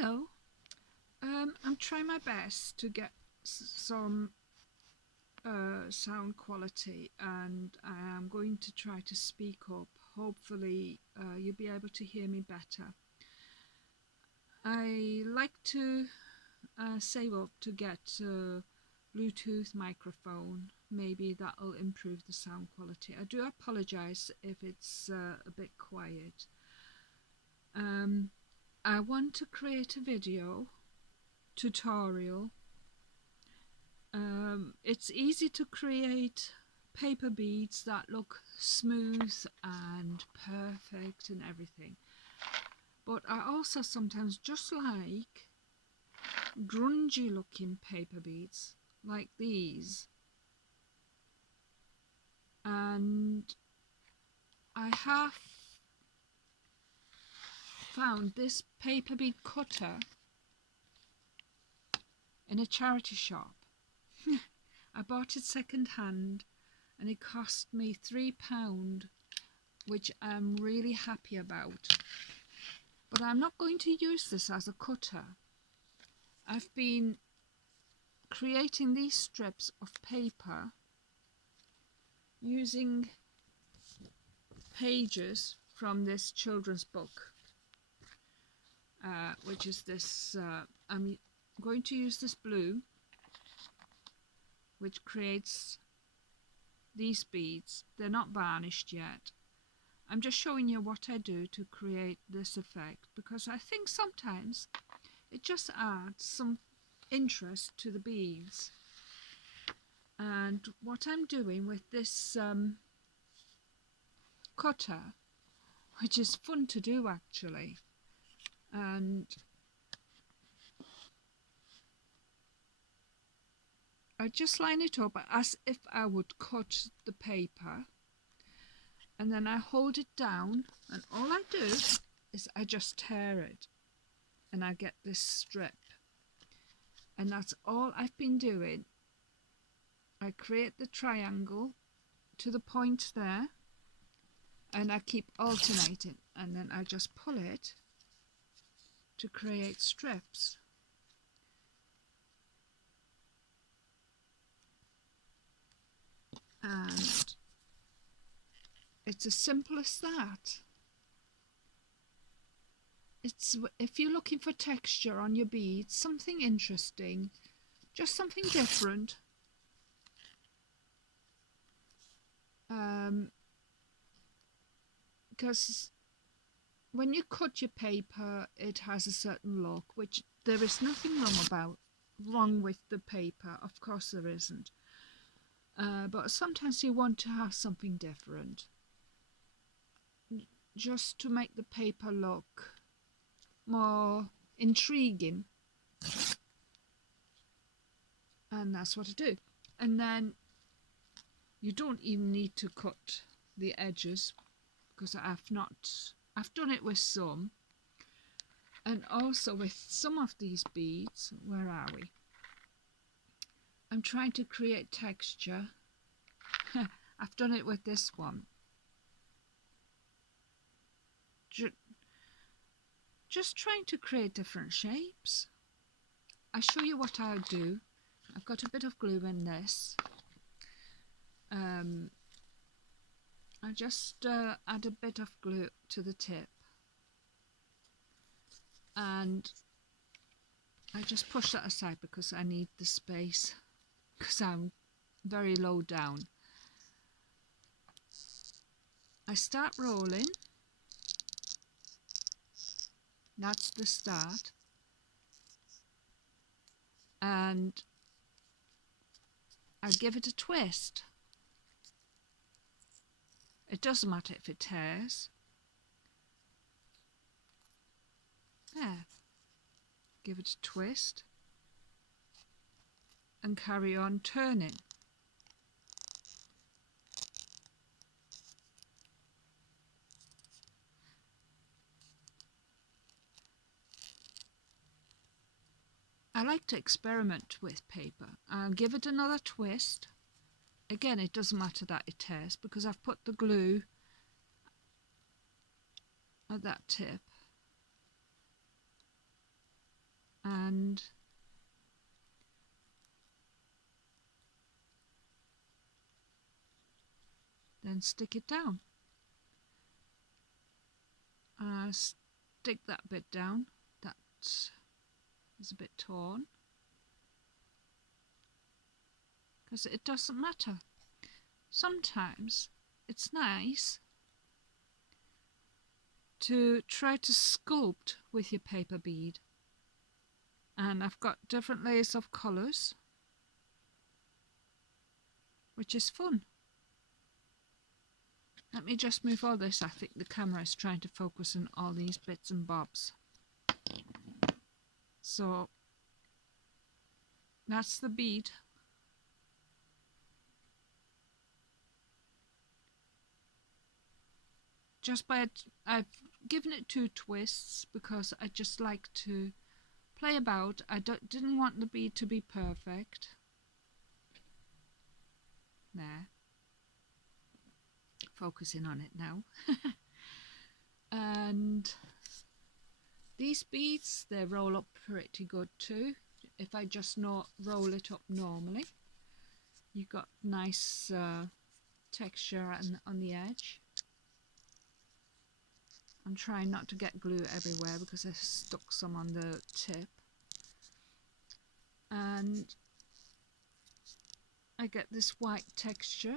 Hello. I'm trying my best to get some sound quality, and I am going to try to speak up. Hopefully, you'll be able to hear me better. I like to save up to get a Bluetooth microphone. Maybe that'll improve the sound quality. I do apologise if it's a bit quiet. I want to create a video tutorial. It's easy to create paper beads that look smooth and perfect and everything, but I also sometimes just like grungy looking paper beads like these, and I have found this paper bead cutter in a charity shop. I bought it second hand and it cost me £3, which I'm really happy about. But I'm not going to use this as a cutter. I've been creating these strips of paper using pages from this children's book, which is this, I'm going to use this blue, which creates these beads. They're not varnished yet. I'm just showing you what I do to create this effect, because I think sometimes it just adds some interest to the beads. And what I'm doing with this cutter, which is fun to do actually, and I just line it up as if I would cut the paper, and then I hold it down, and all I do is I just tear it and I get this strip, and that's all I've been doing. I create the triangle to the point there and I keep alternating, and then I just pull it to create strips. And it's as simple as that. It's, if you're looking for texture on your beads, something interesting, just something different, because when you cut your paper it has a certain look, which there is nothing wrong with the paper, of course there isn't, but sometimes you want to have something different, just to make the paper look more intriguing, and that's what I do. And then you don't even need to cut the edges, because I've done it with some, and also with some of these beads. Where are we? I'm trying to create texture. I've done it with this one. Just trying to create different shapes. I'll show you what I'll do. I've got a bit of glue in this. I just add a bit of glue to the tip, and I just push that aside because I need the space, because I'm very low down. I start rolling. That's the start, and I give it a twist. It doesn't matter if it tears. There. Give it a twist and carry on turning. I like to experiment with paper. I'll give it another twist. Again, it doesn't matter that it tears because I've put the glue at that tip. and stick it down. Stick that bit down. That is a bit torn. Because it doesn't matter. Sometimes it's nice to try to sculpt with your paper bead. And I've got different layers of colours, which is fun. Let me just move all this. I think the camera is trying to focus on all these bits and bobs. So that's the bead. I've given it 2 twists because I just like to play about. I didn't want the bead to be perfect. There. Focusing on it now. And these beads, they roll up pretty good too. If I just roll it up normally, you got nice texture on the edge. I'm trying not to get glue everywhere because I stuck some on the tip. And I get this white texture,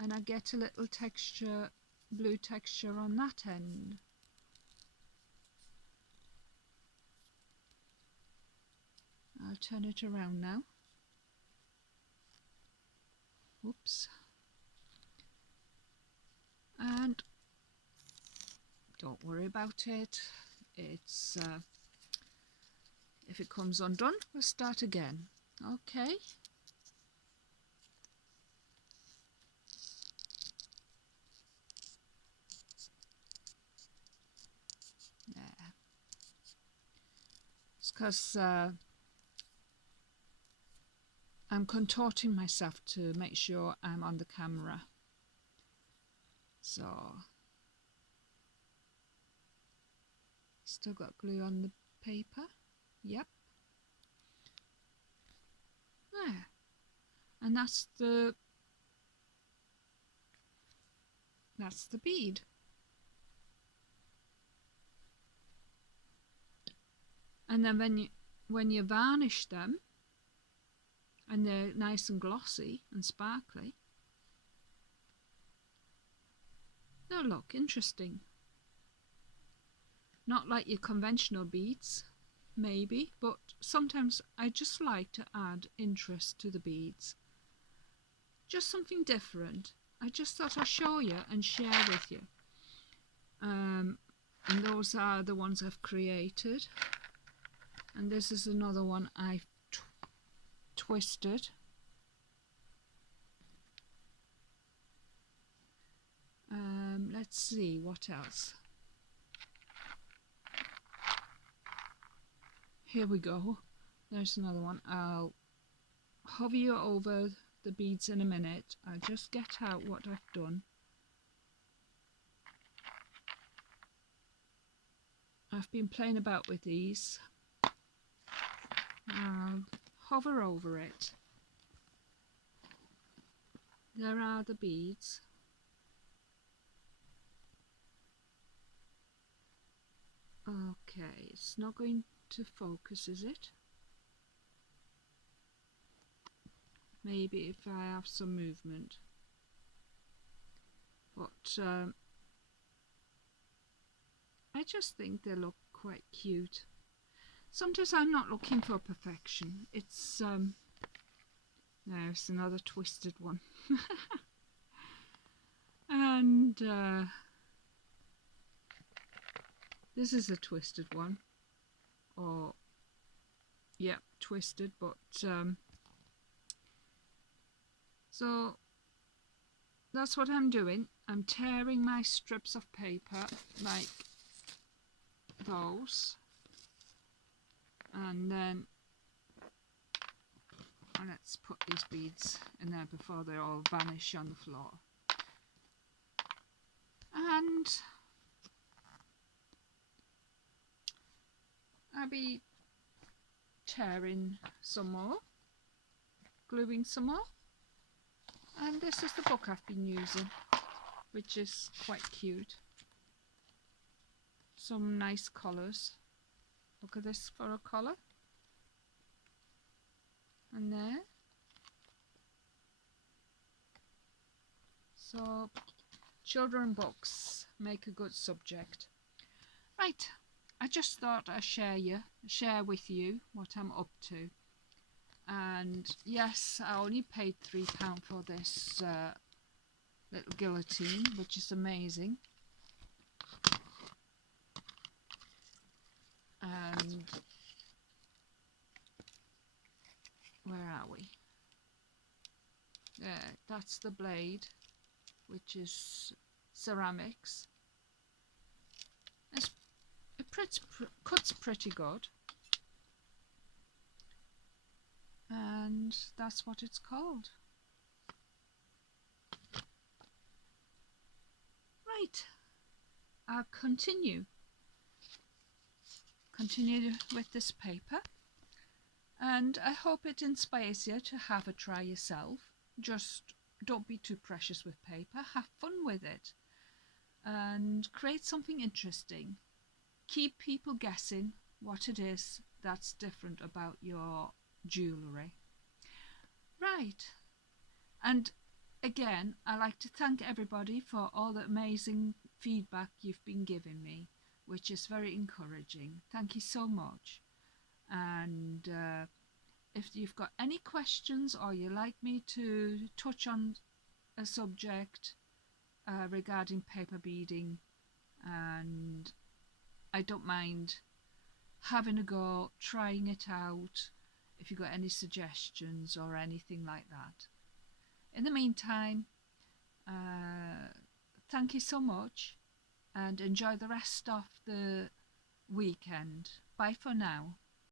and I get a little texture, blue texture on that end. I'll turn it around now. Whoops. And don't worry about it. It's if it comes undone, we'll start again. Okay. Yeah. It's because I'm contorting myself to make sure I'm on the camera. So, still got glue on the paper. Yep. There. And that's the bead. And then when you varnish them, and they're nice and glossy and sparkly, they'll look interesting. Not like your conventional beads, maybe, but sometimes I just like to add interest to the beads. Just something different. I just thought I'd show you and share with you. And those are the ones I've created. And this is another one I've twisted. Let's see what else. Here we go. There's another one. I'll hover you over the beads in a minute. I'll just get out what I've done. I've been playing about with these. I'll hover over it. There are the beads. Okay, it's not going to focus, is it? Maybe if I have some movement. But I just think they look quite cute. Sometimes I'm not looking for perfection. It's there's another twisted one. And this is a twisted one. Or yeah, twisted, but so that's what I'm doing. I'm tearing my strips of paper like those, and then let's put these beads in there before they all vanish on the floor. And I'll be tearing some more, gluing some more, And this is the book I've been using, which is quite cute. Some nice colours. Look at this for a colour. And there. So, children books make a good subject. Right, I just thought I'd share with you what I'm up to. And yes, I only paid £3 for this little guillotine, which is amazing. And where are we? There, that's the blade, which is ceramics. It cuts pretty good. And that's what it's called. Right, I'll continue with this paper, and I hope it inspires you to have a try yourself. Just don't be too precious with paper, have fun with it and create something interesting. Keep people guessing what it is that's different about your jewellery. Right, and again, I like to thank everybody for all the amazing feedback you've been giving me, which is very encouraging. Thank you so much. And if you've got any questions or you'd like me to touch on a subject regarding paper beading, and I don't mind having a go, trying it out, if you've got any suggestions or anything like that. In the meantime, thank you so much and enjoy the rest of the weekend. Bye for now.